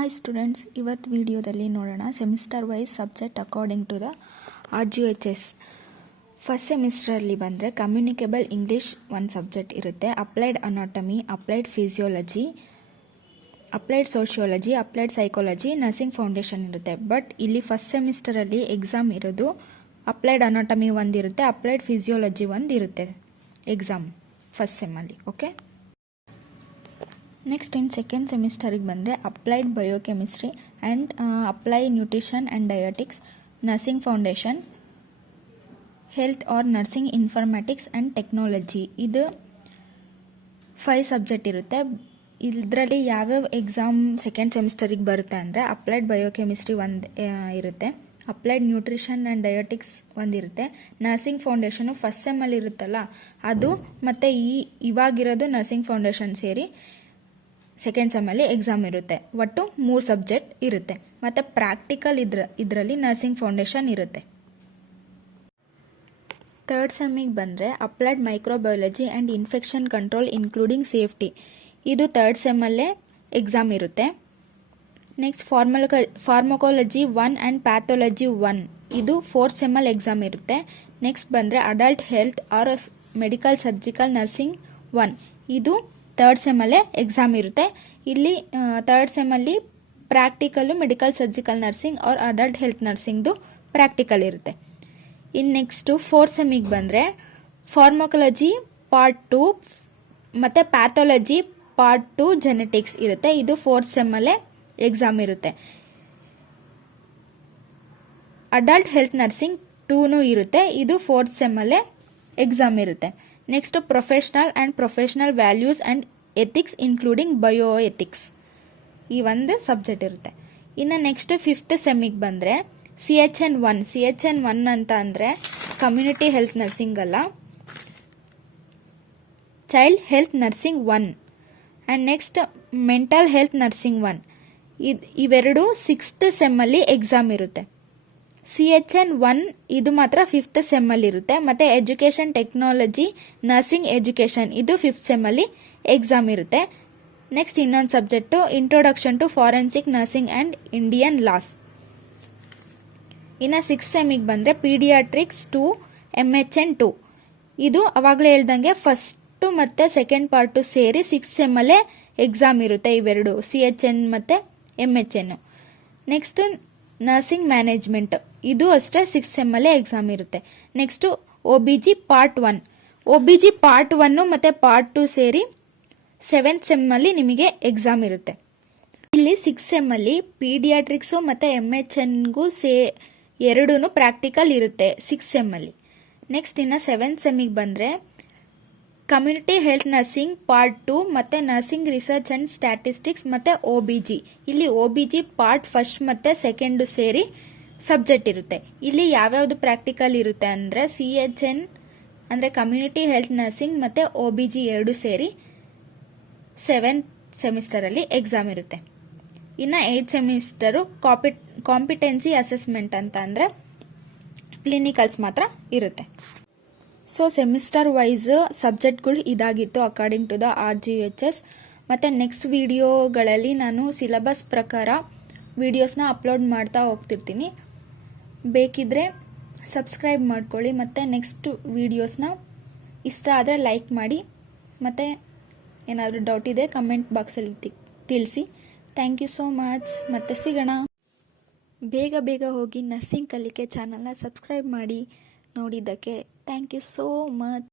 Hi students, ಇವತ್ತು ವಿಡಿಯೋದಲ್ಲಿ ನೋಡೋಣ semester wise subject according to the RGHS. First ಸೆಮಿಸ್ಟರಲ್ಲಿ ಬಂದರೆ ಕಮ್ಯುನಿಕೇಬಲ್ ಇಂಗ್ಲೀಷ್ ಒಂದು ಸಬ್ಜೆಕ್ಟ್ ಇರುತ್ತೆ, applied anatomy, applied physiology, applied sociology, applied psychology, nursing foundation ಇರುತ್ತೆ. ಬಟ್ ಇಲ್ಲಿ ಫಸ್ಟ್ ಸೆಮಿಸ್ಟರಲ್ಲಿ ಎಕ್ಸಾಮ್ ಇರೋದು ಅಪ್ಲೈಡ್ ಅನಾಟಮಿ ಒಂದಿರುತ್ತೆ, ಅಪ್ಲೈಡ್ ಫಿಸಿಯೋಲಜಿ ಒಂದಿರುತ್ತೆ ಎಕ್ಸಾಮ್ ಫಸ್ಟ್ ಸೆಮ್ಮಲ್ಲಿ. ಓಕೆ, ನೆಕ್ಸ್ಟ್ ಇನ್ ಸೆಕೆಂಡ್ ಸೆಮಿಸ್ಟರಿಗೆ ಬಂದರೆ applied biochemistry and apply nutrition and dietetics, nursing foundation, health or nursing informatics and technology. ಇದು 5 ಸಬ್ಜೆಕ್ಟ್ ಇರುತ್ತೆ. ಇದರಲ್ಲಿ ಯಾವ್ಯಾವ ಎಕ್ಸಾಮ್ ಸೆಕೆಂಡ್ ಸೆಮಿಸ್ಟರಿಗೆ ಬರುತ್ತೆ ಅಂದರೆ ಅಪ್ಲೈಡ್ ಬಯೋಕೆಮಿಸ್ಟ್ರಿ ಒಂದು ಇರುತ್ತೆ, ಅಪ್ಲೈಡ್ ನ್ಯೂಟ್ರಿಷನ್ ಆ್ಯಂಡ್ ಡಯಟಿಕ್ಸ್ ಒಂದಿರುತ್ತೆ, ನರ್ಸಿಂಗ್ ಫೌಂಡೇಶನು ಫಸ್ಟ್ ಸೆಮ್ಮಲ್ಲಿ ಇರುತ್ತಲ್ಲ ಅದು, ಮತ್ತು ಇವಾಗಿರೋದು ನರ್ಸಿಂಗ್ ಫೌಂಡೇಶನ್ ಸೇರಿ ಸೆಕೆಂಡ್ ಸೆಮ್ಮಲ್ಲಿ ಎಕ್ಸಾಮ್ ಇರುತ್ತೆ. ಒಟ್ಟು 3 ಸಬ್ಜೆಕ್ಟ್ ಇರುತ್ತೆ. ಮತ್ತು ಪ್ರಾಕ್ಟಿಕಲ್ ಇದರಲ್ಲಿ ನರ್ಸಿಂಗ್ ಫೌಂಡೇಶನ್ ಇರುತ್ತೆ. ಥರ್ಡ್ ಸೆಮ್ಮಿಗೆ ಬಂದರೆ applied microbiology and infection control including safety, ಇದು ಥರ್ಡ್ ಸೆಮ್ಮಲ್ಲೇ ಎಕ್ಸಾಮ್ ಇರುತ್ತೆ. ನೆಕ್ಸ್ಟ್ ಫಾರ್ಮಕಾಲಜಿ 1 ಆ್ಯಂಡ್ ಪ್ಯಾಥಾಲಜಿ 1, ಇದು ಫೋರ್ತ್ ಸೆಮ್ಮಲ್ಲಿ ಎಕ್ಸಾಮ್ ಇರುತ್ತೆ. ನೆಕ್ಸ್ಟ್ ಬಂದರೆ adult health or medical surgical nursing 1, ಇದು ಥರ್ಡ್ ಸೆಮ್ಮಲ್ಲೇ ಎಕ್ಸಾಮ್ ಇರುತ್ತೆ. ಇಲ್ಲಿ ಥರ್ಡ್ ಸೆಮ್ಮಲ್ಲಿ practical medical surgical nursing or adult health ನರ್ಸಿಂಗ್ದು ಪ್ರಾಕ್ಟಿಕಲ್ ಇರುತ್ತೆ. ಇನ್ನು ನೆಕ್ಸ್ಟು ಫೋರ್ತ್ ಸೆಮ್ಮಿಗೆ ಬಂದರೆ ಫಾರ್ಮಕಾಲಜಿ ಪಾರ್ಟ್ 2 ಮತ್ತು ಪ್ಯಾಥಾಲಜಿ ಪಾರ್ಟ್ 2 ಜೆನೆಟಿಕ್ಸ್ ಇರುತ್ತೆ, ಇದು ಫೋರ್ತ್ ಸೆಮ್ಮಲ್ಲೇ ಎಕ್ಸಾಮ್ ಇರುತ್ತೆ. ಅಡಲ್ಟ್ ಹೆಲ್ತ್ ನರ್ಸಿಂಗ್ 2 ಇರುತ್ತೆ, ಇದು ಫೋರ್ತ್ ಸೆಮ್ಮಲ್ಲೇ ಎಕ್ಸಾಮ್ ಇರುತ್ತೆ. Next professional and professional values and ethics including bio ethics, ಈ ಒಂದು ಸಬ್ಜೆಕ್ಟ್ ಇರುತ್ತೆ. ಇನ್ನು ನೆಕ್ಸ್ಟ್ ಫಿಫ್ತ್ ಸೆಮ್ಮಿಗೆ ಬಂದರೆ CHN1 ಅಂತ ಅಂದರೆ ಕಮ್ಯುನಿಟಿ ಹೆಲ್ತ್ ನರ್ಸಿಂಗ್ ಅಲ್ಲ, child health nursing 1 and next mental health nursing 1, ಇವೆರಡು ಸಿಕ್ಸ್ತ್ ಸೆಮ್ಮಲ್ಲಿ ಎಕ್ಸಾಮ್ ಇರುತ್ತೆ. CHN1 ಇದು ಮಾತ್ರ ಫಿಫ್ತ್ ಸೆಮ್ಮಲ್ಲಿ ಇರುತ್ತೆ. ಮತ್ತು ಎಜುಕೇಷನ್ ಟೆಕ್ನಾಲಜಿ ನರ್ಸಿಂಗ್ ಎಜುಕೇಷನ್, ಇದು ಫಿಫ್ತ್ ಸೆಮ್ಮಲ್ಲಿ ಎಕ್ಸಾಮ್ ಇರುತ್ತೆ. ನೆಕ್ಸ್ಟ್ ಇನ್ನೊಂದು subject introduction to forensic nursing and Indian laws. ಇನ್ನು ಸಿಕ್ಸ್ ಸೆಮ್ಮಿಗೆ ಬಂದರೆ ಪೀಡಿಯಾಟ್ರಿಕ್ಸ್ 2 MHN2, ಇದು ಅವಾಗಲೇ ಹೇಳ್ದಂಗೆ ಫಸ್ಟು ಮತ್ತು ಸೆಕೆಂಡ್ ಪಾರ್ಟು ಸೇರಿ ಸಿಕ್ಸ್ ಸೆಮ್ಮಲ್ಲೇ ಎಕ್ಸಾಮ್ ಇರುತ್ತೆ ಇವೆರಡು, CHN ಮತ್ತು MHN. ನೆಕ್ಸ್ಟ್ ನರ್ಸಿಂಗ್ ಮ್ಯಾನೇಜ್ಮೆಂಟ್, ಇದು ಅಷ್ಟೇ ಸಿಕ್ಸ್ ಸೆಮ್ಮಲ್ಲೇ ಎಕ್ಸಾಮ್ ಇರುತ್ತೆ. ನೆಕ್ಸ್ಟು OBG ಪಾರ್ಟ್ 1 ಪಾರ್ಟ್ 1 ಮತ್ತು ಪಾರ್ಟ್ 2 ಸೇರಿ ಸೆವೆಂತ್ ಸೆಮ್ಮಲ್ಲಿ ನಿಮಗೆ ಎಕ್ಸಾಮ್ ಇರುತ್ತೆ. ಇಲ್ಲಿ ಸಿಕ್ಸ್ ಸೆಮ್ಮಲ್ಲಿ ಪೀಡಿಯಾಟ್ರಿಕ್ಸು ಮತ್ತು MHNಗೂ ಎರಡೂ ಪ್ರಾಕ್ಟಿಕಲ್ ಇರುತ್ತೆ ಸಿಕ್ಸ್ ಸೆಮ್ಮಲ್ಲಿ. ನೆಕ್ಸ್ಟ್ ಇನ್ನು ಸೆವೆಂತ್ ಸೆಮ್ಮಿಗೆ ಬಂದರೆ ಕಮ್ಯುನಿಟಿ ಹೆಲ್ತ್ ನರ್ಸಿಂಗ್ ಪಾರ್ಟ್ 2 ಮತ್ತು ನರ್ಸಿಂಗ್ ರಿಸರ್ಚ್ ಆ್ಯಂಡ್ ಸ್ಟ್ಯಾಟಿಸ್ಟಿಕ್ಸ್ ಮತ್ತು OBG, ಇಲ್ಲಿ OBG ಪಾರ್ಟ್ ಫಸ್ಟ್ ಮತ್ತು ಸೆಕೆಂಡು ಸೇರಿ ಸಬ್ಜೆಕ್ಟ್ ಇರುತ್ತೆ. ಇಲ್ಲಿ ಯಾವ್ಯಾವುದು ಪ್ರಾಕ್ಟಿಕಲ್ ಇರುತ್ತೆ ಅಂದರೆ CHN ಅಂದರೆ ಕಮ್ಯುನಿಟಿ ಹೆಲ್ತ್ ನರ್ಸಿಂಗ್ ಮತ್ತು OBG ಎರಡು ಸೇರಿ ಸೆವೆಂತ್ ಸೆಮಿಸ್ಟರಲ್ಲಿ ಎಕ್ಸಾಮ್ ಇರುತ್ತೆ. ಇನ್ನು ಏಯ್ತ್ ಸೆಮಿಸ್ಟರು ಕಾಂಪಿಟೆನ್ಸಿ ಅಸೆಸ್ಮೆಂಟ್ ಅಂತ ಅಂದರೆ ಕ್ಲಿನಿಕಲ್ಸ್ ಮಾತ್ರ ಇರುತ್ತೆ. ಸೊ ಸೆಮಿಸ್ಟರ್ ವೈಸ್ ಸಬ್ಜೆಕ್ಟ್ಗಳು ಇದಾಗಿತ್ತು ಅಕಾರ್ಡಿಂಗ್ ಟು ದ RGHS. ಮತ್ತು ನೆಕ್ಸ್ಟ್ ವಿಡಿಯೋಗಳಲ್ಲಿ ನಾನು ಸಿಲೆಬಸ್ ಪ್ರಕಾರ ವಿಡಿಯೋಸ್ನ ಅಪ್ಲೋಡ್ ಮಾಡ್ತಾ ಹೋಗ್ತಿರ್ತೀನಿ, ಬೇಕಿದ್ದರೆ ಸಬ್ಸ್ಕ್ರೈಬ್ ಮಾಡ್ಕೊಳ್ಳಿ. ಮತ್ತು ನೆಕ್ಸ್ಟ್ ವಿಡಿಯೋಸ್ನ ಇಷ್ಟ ಆದರೆ ಲೈಕ್ ಮಾಡಿ, ಮತ್ತು ಏನಾದರೂ ಡೌಟ್ ಇದೆ ಕಮೆಂಟ್ ಬಾಕ್ಸಲ್ಲಿ ತಿಳಿಸಿ. Thank you so much. ಮತ್ತೆ ಸಿಗೋಣ. ಬೇಗ ಹೋಗಿ ನರ್ಸಿಂಗ್ ಕಲಿಕೆ ಚಾನಲ್ನ ಸಬ್ಸ್ಕ್ರೈಬ್ ಮಾಡಿ ನೋಡಿದ್ದಕ್ಕೆ ಥ್ಯಾಂಕ್ ಯು ಸೋ ಮಚ್.